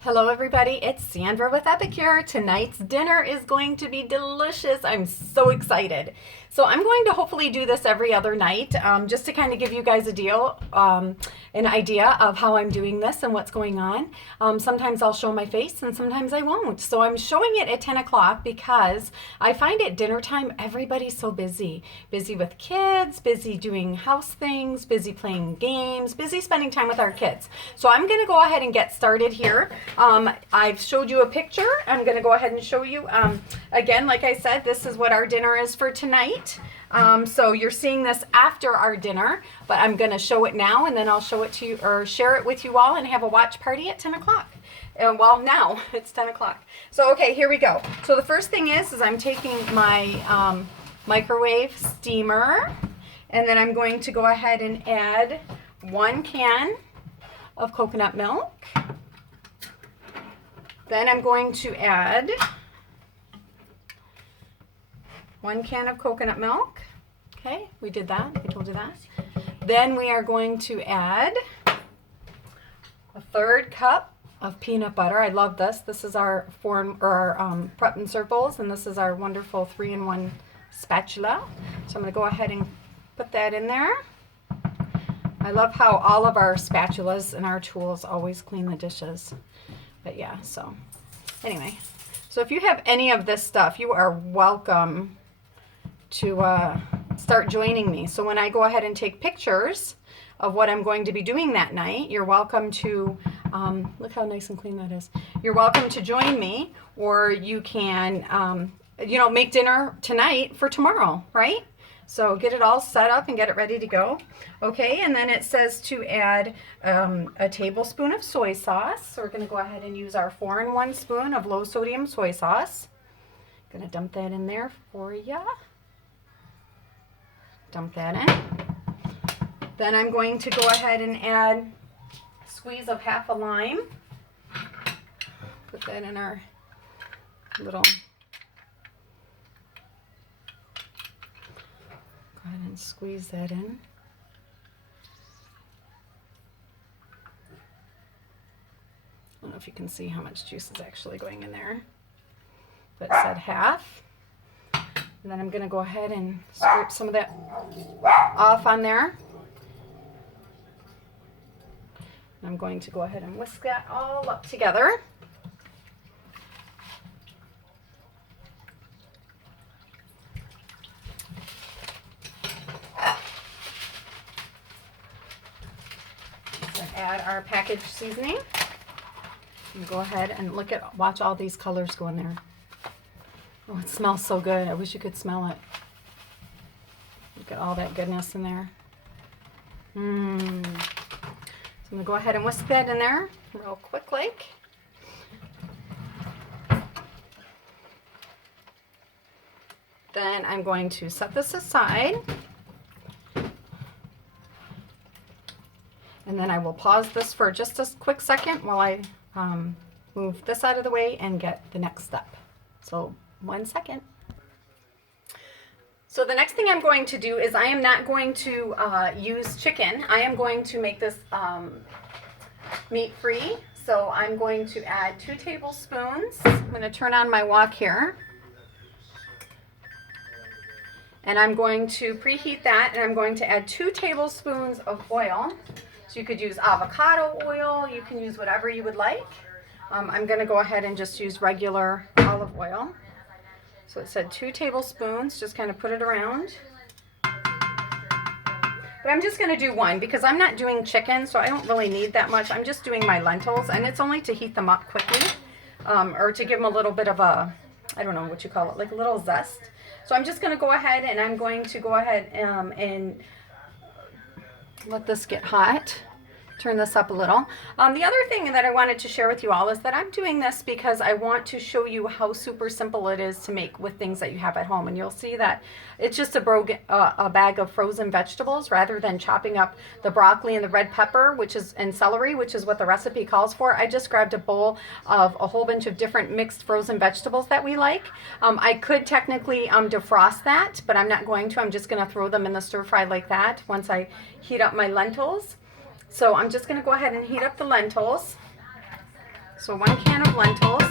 Hello everybody, it's Sandra with Epicure. Tonight's dinner is going to be delicious. I'm so excited. So I'm going to hopefully do this every other night, just to kind of give you guys an idea of how I'm doing this and what's going on. Sometimes I'll show my face and sometimes I won't. So I'm showing it at 10 o'clock because I find at dinner time everybody's so busy. Busy with kids, busy doing house things, busy playing games, busy spending time with our kids. So I'm going to go ahead and get started here. I've showed you a picture. I'm going to go ahead and show you. Again, like I said, this is what our dinner is for tonight. So you're seeing this after our dinner, but I'm going to show it now and then I'll show it to you or share it with you all and have a watch party at 10 o'clock. Well, now it's 10 o'clock. So, okay, here we go. So the first thing is I'm taking my microwave steamer and then I'm going to go ahead and add 1 can of coconut milk. Then I'm going to add 1 can of coconut milk. Okay, we did that. I told you that. Then we are going to add a 1/3 cup of peanut butter. I love this. This is our prep and serve bowls, and this is our wonderful 3-in-1 spatula. So I'm going to go ahead and put that in there. I love how all of our spatulas and our tools always clean the dishes. But yeah, so anyway, so if you have any of this stuff, you are welcome to start joining me. So when I go ahead and take pictures of what I'm going to be doing that night, you're welcome to, look how nice and clean that is. You're welcome to join me, or you can, make dinner tonight for tomorrow, right? So get it all set up and get it ready to go. Okay, and then it says to add a tablespoon of soy sauce. So we're going to go ahead and use our 4-in-1 spoon of low sodium soy sauce. Going to dump that in there for you. Dump that in. Then I'm going to go ahead and add a squeeze of half a lime. Put that in our little... Go ahead and squeeze that in. I don't know if you can see how much juice is actually going in there, but it said half. And then I'm going to go ahead and scrape some of that off on there. And I'm going to go ahead and whisk that all up together. Add our packaged seasoning. And go ahead and watch all these colors go in there. Oh, it smells so good. I wish you could smell it. Look at all that goodness in there. So I'm gonna go ahead and whisk that in there real quick like. Then I'm going to set this aside. And then I will pause this for just a quick second while I move this out of the way and get the next step. So 1 second. So the next thing I'm going to do is I am not going to use chicken. I am going to make this meat-free. So I'm going to add 2 tablespoons. I'm going to turn on my wok here. And I'm going to preheat that, and I'm going to add 2 tablespoons of oil. So you could use avocado oil, you can use whatever you would like. I'm going to go ahead and just use regular olive oil. So it said 2 tablespoons, just kind of put it around. But I'm just going to do 1 because I'm not doing chicken, so I don't really need that much. I'm just doing my lentils, and it's only to heat them up quickly, or to give them a little bit of a, I don't know what you call it, like a little zest. So I'm just going to go ahead and I'm going to go ahead and let this get hot. Turn this up a little. The other thing that I wanted to share with you all is that I'm doing this because I want to show you how super simple it is to make with things that you have at home. And you'll see that it's just a bag of frozen vegetables rather than chopping up the broccoli and the red pepper, and celery, which is what the recipe calls for. I just grabbed a bowl of a whole bunch of different mixed frozen vegetables that we like. I could technically defrost that, but I'm not going to. I'm just going to throw them in the stir fry like that once I heat up my lentils. So I'm just going to go ahead and heat up the lentils. So 1 can of lentils.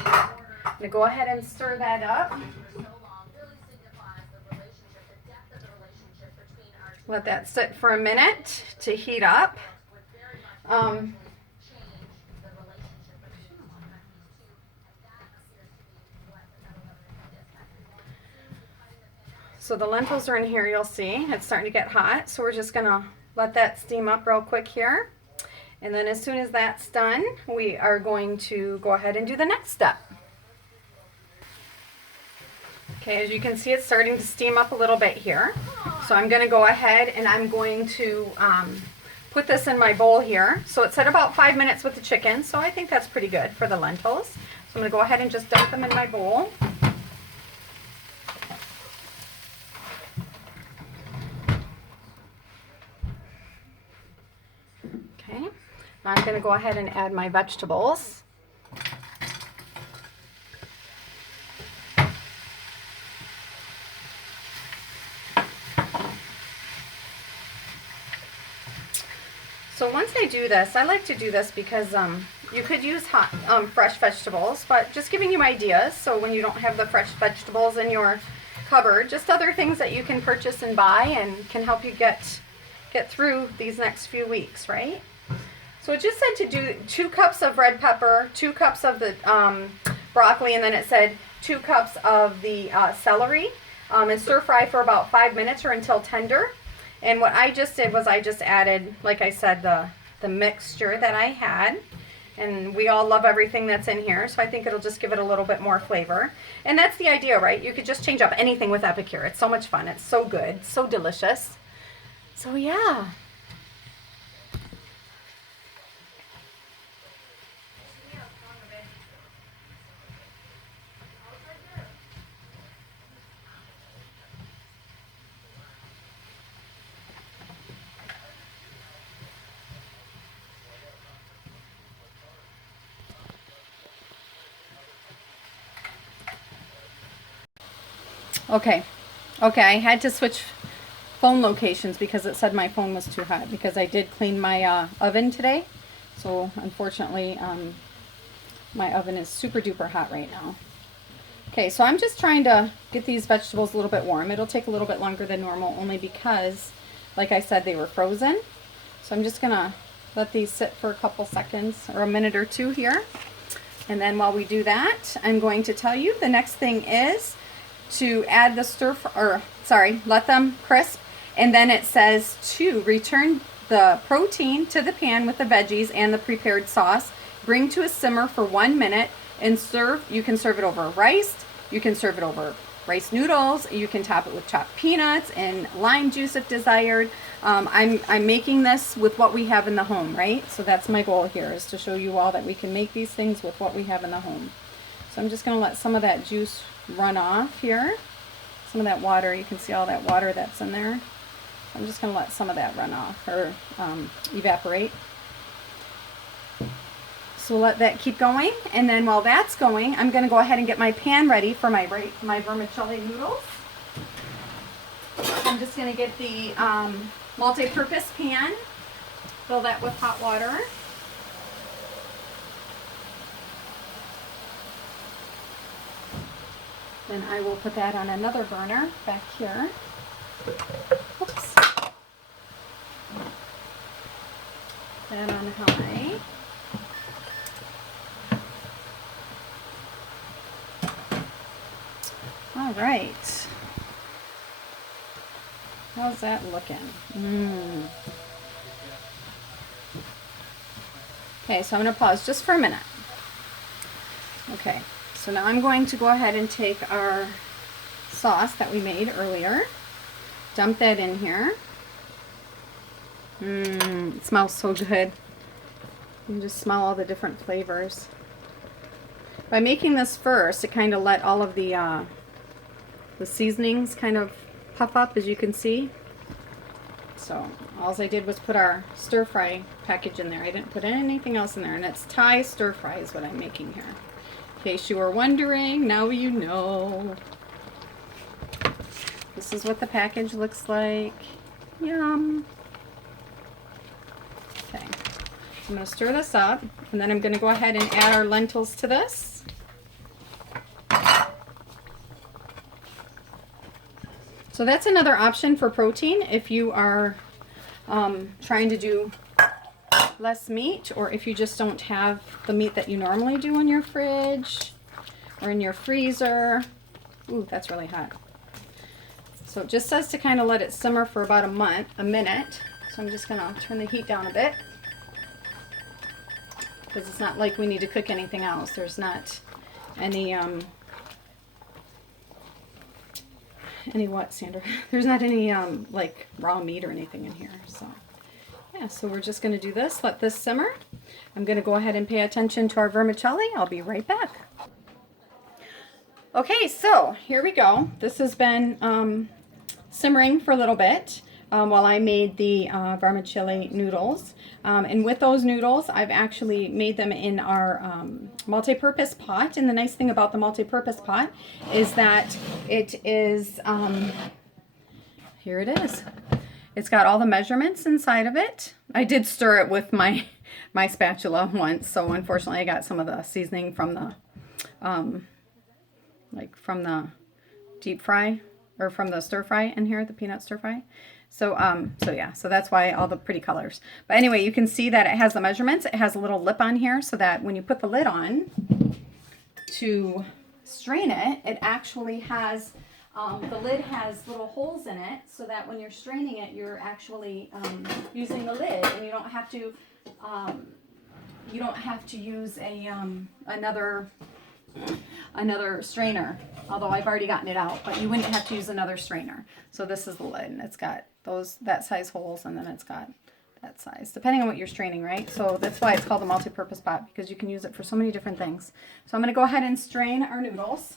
I'm going to go ahead and stir that up. Let that sit for a minute to heat up. So the lentils are in here, you'll see. It's starting to get hot, so we're just going to let that steam up real quick here. And then as soon as that's done, we are going to go ahead and do the next step. Okay, as you can see, it's starting to steam up a little bit here. So I'm going to go ahead and I'm going to put this in my bowl here. So it said about 5 minutes with the chicken, so I think that's pretty good for the lentils. So I'm going to go ahead and just dump them in my bowl. Okay, now I'm going to go ahead and add my vegetables. So once I do this, I like to do this because you could use hot, fresh vegetables, but just giving you ideas. So when you don't have the fresh vegetables in your cupboard, just other things that you can purchase and buy and can help you get through these next few weeks, right? So it just said to do 2 cups of red pepper, 2 cups of the broccoli, and then it said 2 cups of the celery, and stir fry for about 5 minutes or until tender. And what I just did was I just added, like I said, the mixture that I had. And we all love everything that's in here, so I think it'll just give it a little bit more flavor. And that's the idea, right? You could just change up anything with Epicure. It's so much fun. It's so good, so delicious. So yeah. Okay, I had to switch phone locations because it said my phone was too hot because I did clean my oven today. So unfortunately, my oven is super duper hot right now. Okay, so I'm just trying to get these vegetables a little bit warm. It'll take a little bit longer than normal only because, like I said, they were frozen. So I'm just gonna let these sit for a couple seconds or a minute or two here. And then while we do that, I'm going to tell you the next thing is to add the let them crisp, and then it says to return the protein to the pan with the veggies and the prepared sauce, bring to a simmer for 1 minute, and serve. You can serve it over rice, you can serve it over rice noodles, you can top it with chopped peanuts and lime juice if desired. I'm making this with what we have in the home, right? So that's my goal here, is to show you all that we can make these things with what we have in the home. So I'm just going to let some of that juice run off here. Some of that water, you can see all that water that's in there. I'm just going to let some of that run off or evaporate. So we'll let that keep going, and then while that's going, I'm going to go ahead and get my pan ready for my vermicelli noodles. I'm just going to get the multi-purpose pan, fill that with hot water. Then I will put that on another burner back here. Oops. That on high. All right. How's that looking? Okay, so I'm going to pause just for a minute. Okay. So now I'm going to go ahead and take our sauce that we made earlier, dump that in here. It smells so good. You can just smell all the different flavors. By making this first, it kind of let all of the seasonings kind of puff up, as you can see. So all I did was put our stir fry package in there. I didn't put anything else in there, and it's Thai stir fry is what I'm making here. In case you were wondering, now you know. This is what the package looks like. Yum. Okay. I'm going to stir this up, and then I'm going to go ahead and add our lentils to this. So that's another option for protein if you are trying to do less meat, or if you just don't have the meat that you normally do in your fridge or in your freezer. Ooh, that's really hot. So it just says to kind of let it simmer for about a minute. So I'm just going to turn the heat down a bit, because it's not like we need to cook anything else. There's not any what, Sandra? There's not any like raw meat or anything in here. So yeah, so we're just going to do this, let this simmer. I'm going to go ahead and pay attention to our vermicelli. I'll be right back. Okay, so here we go. This has been simmering for a little bit while I made the vermicelli noodles. And with those noodles, I've actually made them in our multi-purpose pot. And the nice thing about the multi-purpose pot is that it is, here it is. It's got all the measurements inside of it. I did stir it with my spatula once, so unfortunately I got some of the seasoning from the, from the deep fry, or from the stir fry in here, the peanut stir fry. So yeah, so that's why all the pretty colors. But anyway, you can see that it has the measurements. It has a little lip on here so that when you put the lid on to strain it, it actually has, the lid has little holes in it so that when you're straining it, you're actually using the lid, and you don't have to use a another strainer, although I've already gotten it out, but you wouldn't have to use another strainer. So this is the lid, and it's got that size holes, and then it's got that size, depending on what you're straining, right? So that's why it's called a multi-purpose pot, because you can use it for so many different things. So I'm going to go ahead and strain our noodles,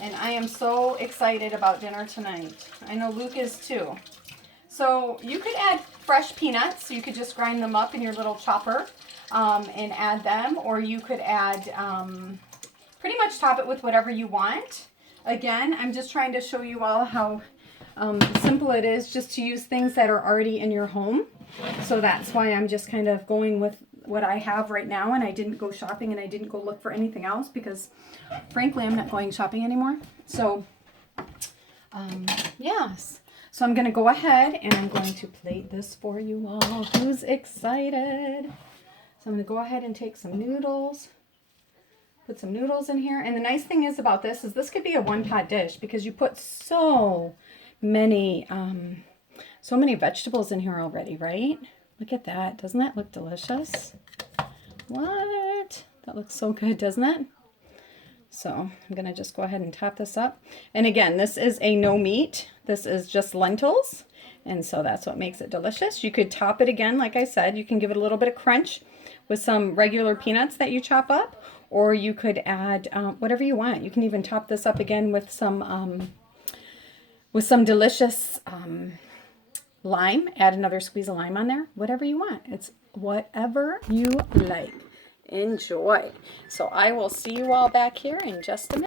and I am so excited about dinner tonight. I know Luke is too. So you could add fresh peanuts, so you could just grind them up in your little chopper and add them, or you could add, pretty much top it with whatever you want. Again, I'm just trying to show you all how simple it is just to use things that are already in your home. So that's why I'm just kind of going with what I have right now, and I didn't go shopping and I didn't go look for anything else because frankly I'm not going shopping anymore. So yes, so I'm going to go ahead and I'm going to plate this for you all. Who's excited? So I'm going to go ahead and take some noodles, put some noodles in here. And the nice thing is about this is this could be a one-pot dish because you put so many vegetables in here already, right? Look at that. Doesn't that look delicious? What? That looks so good, doesn't it? So I'm going to just go ahead and top this up. And again, this is a no meat. This is just lentils. And so that's what makes it delicious. You could top it again, like I said. You can give it a little bit of crunch with some regular peanuts that you chop up. Or you could add whatever you want. You can even top this up again with some delicious lime. Add another squeeze of lime on there. Whatever you want. It's whatever you like. Enjoy. So I will see you all back here in just a minute.